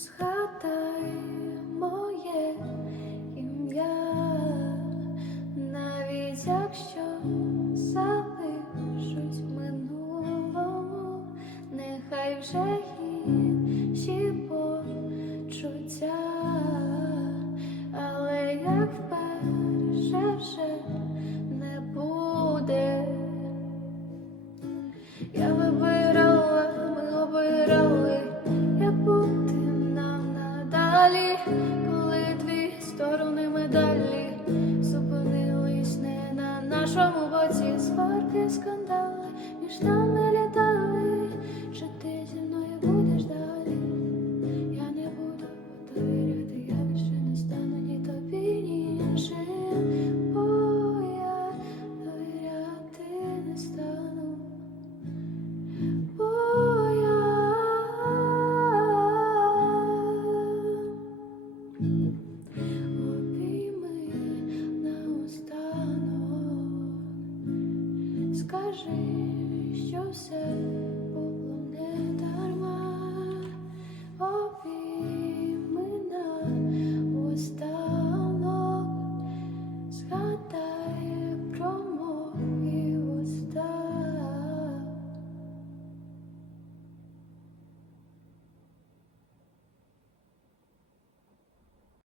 згадай моє ім'я, навіть якщо залишусь минулому, нехай вже далі, коли дві сторони медалі зупинились не на нашому боці, сварки скандалі. скажи, що все.